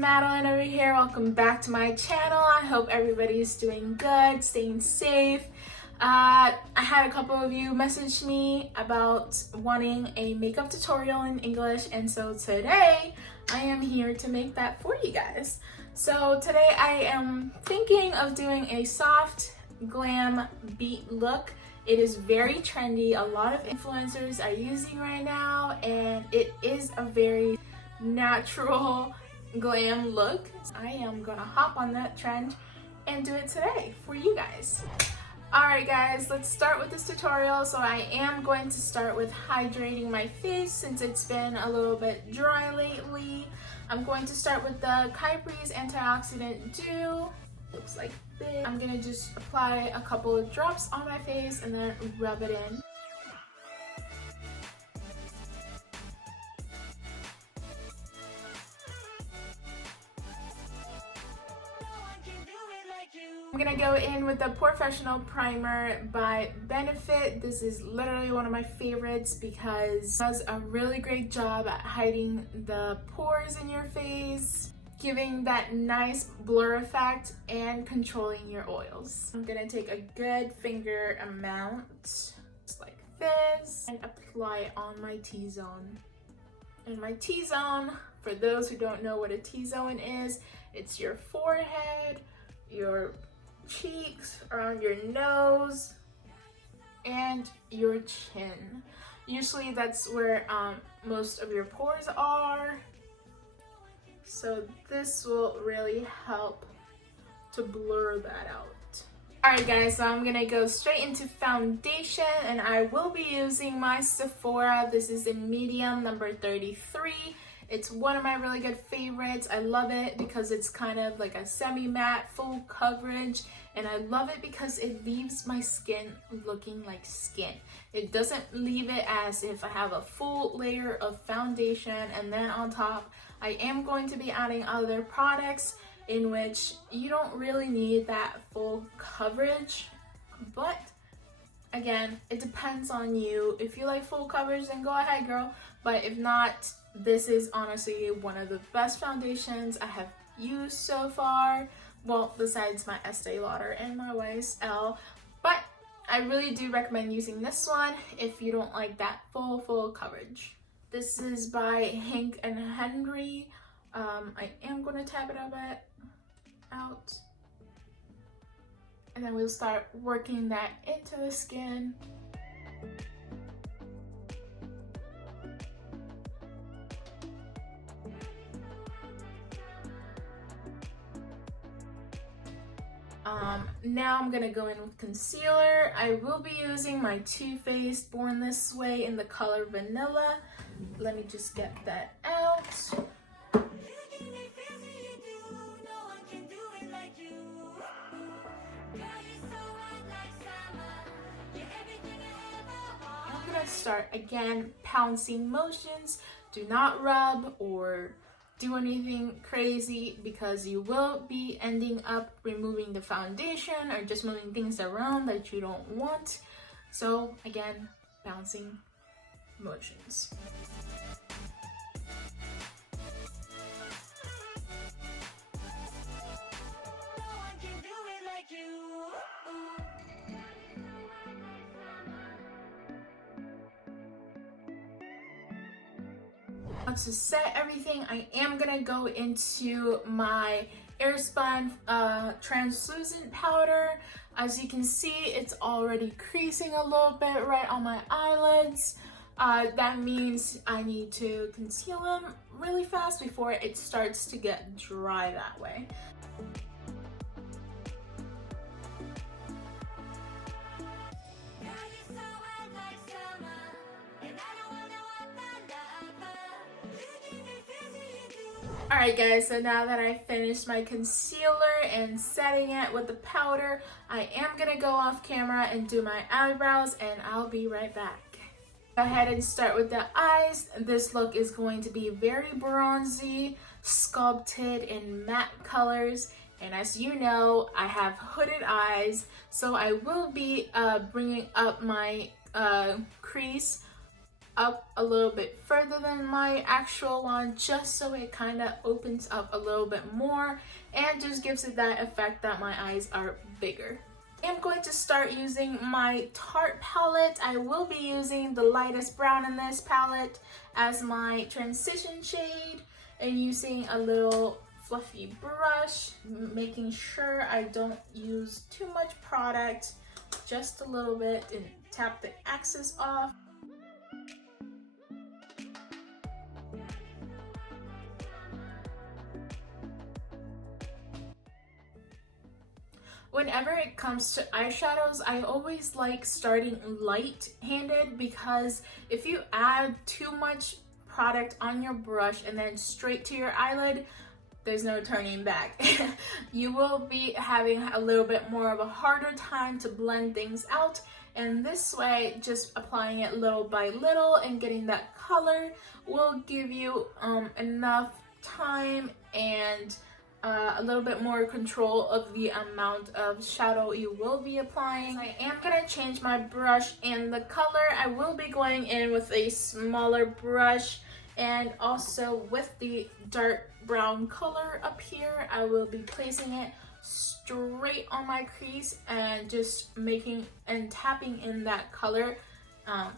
Madeline over here. Welcome back to my channel. I hope everybody is doing good, staying safe. I had a couple of you message me about wanting a makeup tutorial in English, and so today I am here to make that for you guys. So today I am thinking of doing a soft glam beat look. It is very trendy. A lot of influencers are using right now, and it is a very natural glam look. I am gonna hop on that trend and do it today for you guys. Alright guys, let's start with this tutorial. So I am going to start with hydrating my face since it's been a little bit dry lately. I'm going to start with the Kypris Antioxidant Dew. Looks like this. I'm gonna just apply a couple of drops on my face and then rub it in. I'm gonna go in with the Professional Primer by Benefit. This is literally one of my favorites because it does a really great job at hiding the pores in your face, giving that nice blur effect and controlling your oils. I'm gonna take a good finger amount, just like this, and apply it on my T-zone. And my T-zone, for those who don't know what a T-zone is, it's your forehead, your cheeks, around your nose, and your chin. Usually that's where most of your pores are. So this will really help to blur that out. Alright guys, so I'm gonna go straight into foundation, and I will be using my Sephora. This is in medium number 33. It's one of my really good favorites. I love it because it's kind of like a semi-matte full coverage, and I love it because it leaves my skin looking like skin. It doesn't leave it as if I have a full layer of foundation and then on top I am going to be adding other products in which you don't really need that full coverage, but again, it depends on you. If you like full coverage, then go ahead, girl. But if not, this is honestly one of the best foundations I have used so far. Well, besides my Estee Lauder and my YSL. But I really do recommend using this one if you don't like that full coverage. This is by Hank and Henry. I am going to tap it a bit out. And then we'll start working that into the skin. Now I'm gonna go in with concealer. I will be using my Too Faced Born This Way in the color Vanilla. Let me just get that out. I'm gonna start again, pouncing motions. Do not rub or do anything crazy because you will be ending up removing the foundation or just moving things around that you don't want. So again, bouncing motions. To set everything, I am gonna go into my Airspun translucent powder. As you can see, it's already creasing a little bit right on my eyelids. That means I need to conceal them really fast before it starts to get dry that way. Alright guys, so now that I finished my concealer and setting it with the powder, I am gonna go off camera and do my eyebrows, and I'll be right back. Go ahead and start with the eyes. This look is going to be very bronzy, sculpted in matte colors, and as you know, I have hooded eyes, so I will be bringing up my crease up a little bit further than my actual one, just so it kind of opens up a little bit more and just gives it that effect that my eyes are bigger. I'm going to start using my Tarte palette. I will be using the lightest brown in this palette as my transition shade, and using a little fluffy brush, making sure I don't use too much product, just a little bit, and tap the excess off. Whenever it comes to eyeshadows, I always like starting light-handed, because if you add too much product on your brush and then straight to your eyelid, there's no turning back. You will be having a little bit more of a harder time to blend things out, and this way, just applying it little by little and getting that color will give you enough time and a little bit more control of the amount of shadow you will be applying. I am gonna change my brush and the color. I will be going in with a smaller brush, and also with the dark brown color up here, I will be placing it straight on my crease and just making and tapping in that color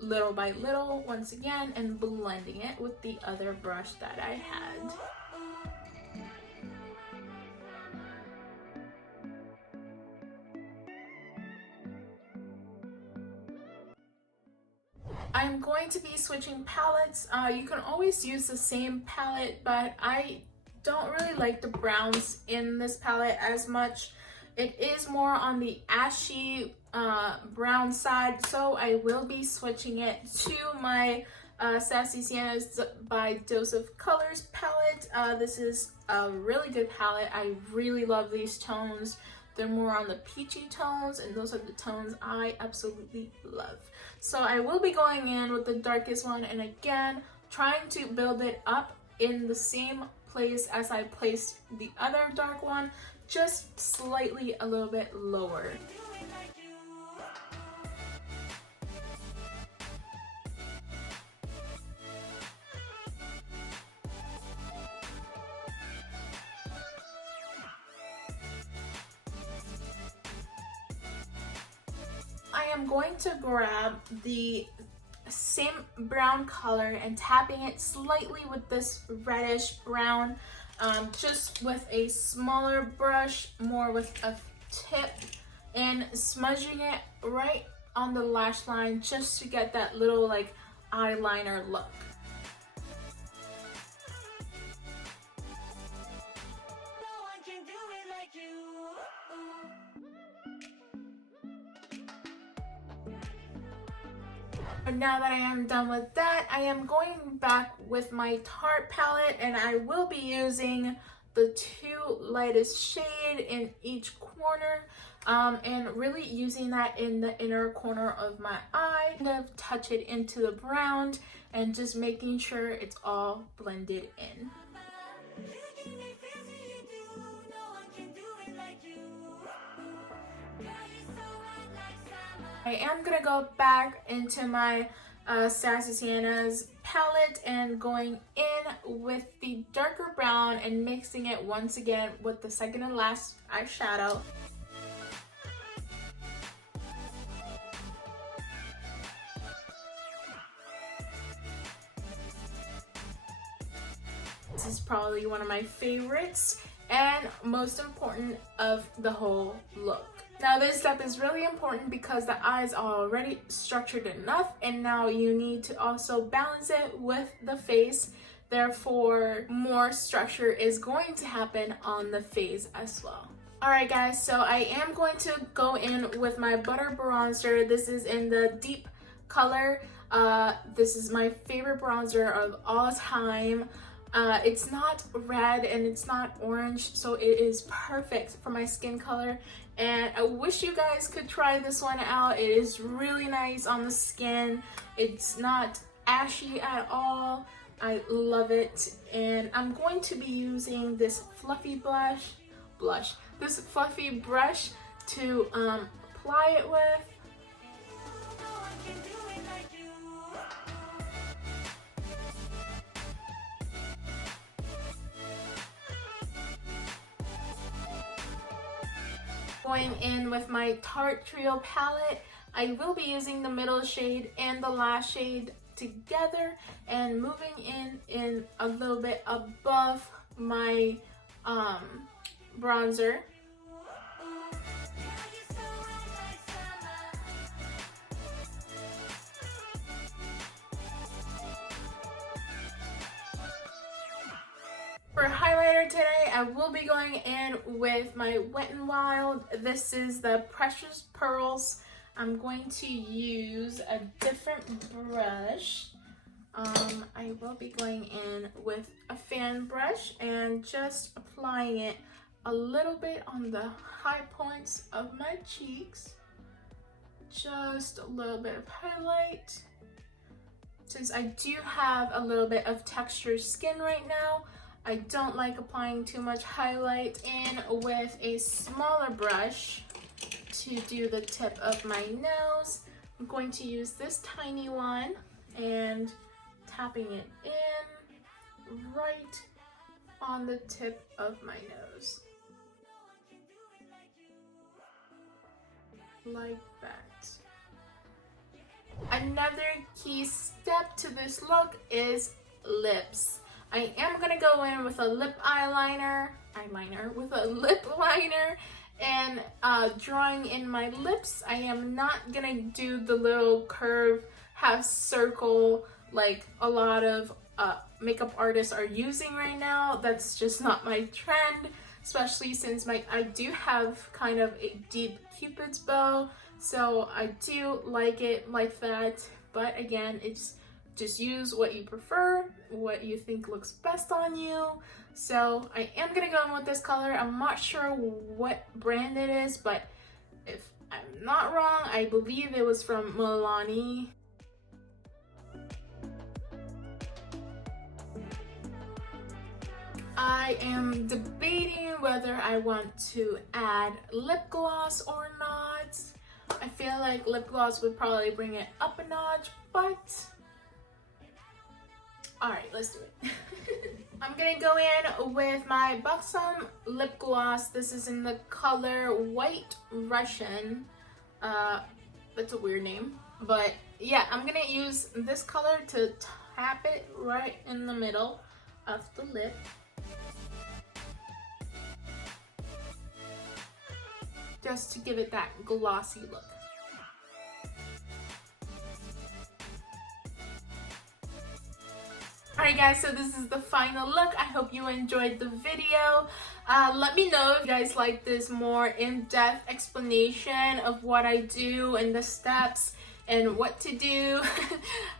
little by little once again, and blending it with the other brush that I had. I'm going to be switching palettes. You can always use the same palette, but I don't really like the browns in this palette as much. It is more on the ashy brown side, so I will be switching it to my Sassy Siennas by Dose of Colors palette. This is a really good palette. I really love these tones. They're more on the peachy tones, and those are the tones I absolutely love. So I will be going in with the darkest one, and again, trying to build it up in the same place as I placed the other dark one, just slightly a little bit lower. I am going to grab the same brown color and tapping it slightly with this reddish brown, just with a smaller brush, more with a tip, and smudging it right on the lash line just to get that little like eyeliner look. Now that I am done with that, I am going back with my Tarte palette, and I will be using the two lightest shade in each corner, and really using that in the inner corner of my eye, kind of touch it into the brown and just making sure it's all blended in. I am gonna go back into my Sassy Siennas palette and going in with the darker brown and mixing it once again with the second and last eyeshadow. This is probably one of my favorites and most important of the whole look. Now this step is really important because the eyes are already structured enough, and now you need to also balance it with the face. Therefore, more structure is going to happen on the face as well. Alright guys, so I am going to go in with my Butter Bronzer. This is in the deep color. This is my favorite bronzer of all time. It's not red and it's not orange, so it is perfect for my skin color, and I wish you guys could try this one out. It is really nice on the skin. It's not ashy at all. I love it, and I'm going to be using this fluffy this fluffy brush to apply it with. Going in with my Tarte Trio palette, I will be using the middle shade and the last shade together and moving in a little bit above my bronzer. For highlighter today, I will be going in with my Wet n Wild. This is the Precious Pearls. I'm going to use a different brush. I will be going in with a fan brush and just applying it a little bit on the high points of my cheeks. Just a little bit of highlight. Since I do have a little bit of textured skin right now, I don't like applying too much highlight. In with a smaller brush to do the tip of my nose. I'm going to use this tiny one and tapping it in right on the tip of my nose. Like that. Another key step to this look is lips. I am gonna go in with a lip with a lip liner and drawing in my lips. I am not gonna do the little curve, half circle like a lot of makeup artists are using right now. That's just not my trend, especially since I do have kind of a deep Cupid's bow, so I do like it like that. But again, it's just use what you prefer, what you think looks best on you. So I am gonna go in with this color. I'm not sure what brand it is, but if I'm not wrong, I believe it was from Milani. I am debating whether I want to add lip gloss or not. I feel like lip gloss would probably bring it up a notch, but alright, let's do it. I'm gonna go in with my Buxom lip gloss. This is in the color White Russian. That's a weird name, but yeah, I'm gonna use this color to tap it right in the middle of the lip. Just to give it that glossy look. Alright guys, so this is the final look. I hope you enjoyed the video. Let me know if you guys like this more in-depth explanation of what I do and the steps and what to do.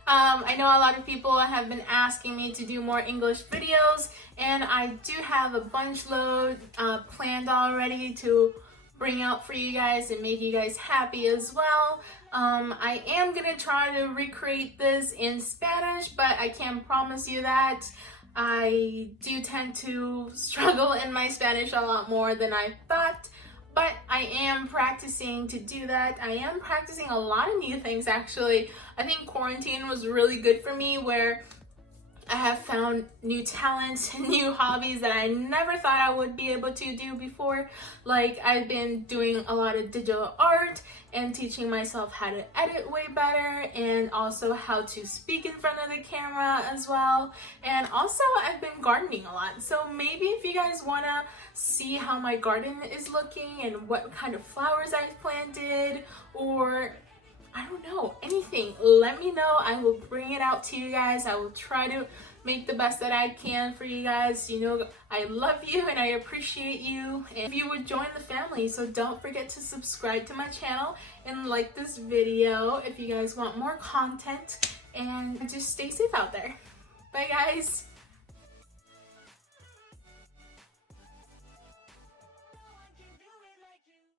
I know a lot of people have been asking me to do more English videos, and I do have a bunch load planned already to bring out for you guys and make you guys happy as well. I am gonna try to recreate this in Spanish, but I can't promise you that. I do tend to struggle in my Spanish a lot more than I thought, but I am practicing to do that. I am practicing a lot of new things actually. I think quarantine was really good for me, where I have found new talents and new hobbies that I never thought I would be able to do before. Like, I've been doing a lot of digital art and teaching myself how to edit way better, and also how to speak in front of the camera as well. And also I've been gardening a lot. So maybe if you guys wanna see how my garden is looking and what kind of flowers I've planted, or I don't know, anything, let me know. I will bring it out to you guys. I will try to make the best that I can for you guys. You know, I love you and I appreciate you. And if you would join the family, so don't forget to subscribe to my channel and like this video if you guys want more content. And just stay safe out there. Bye guys.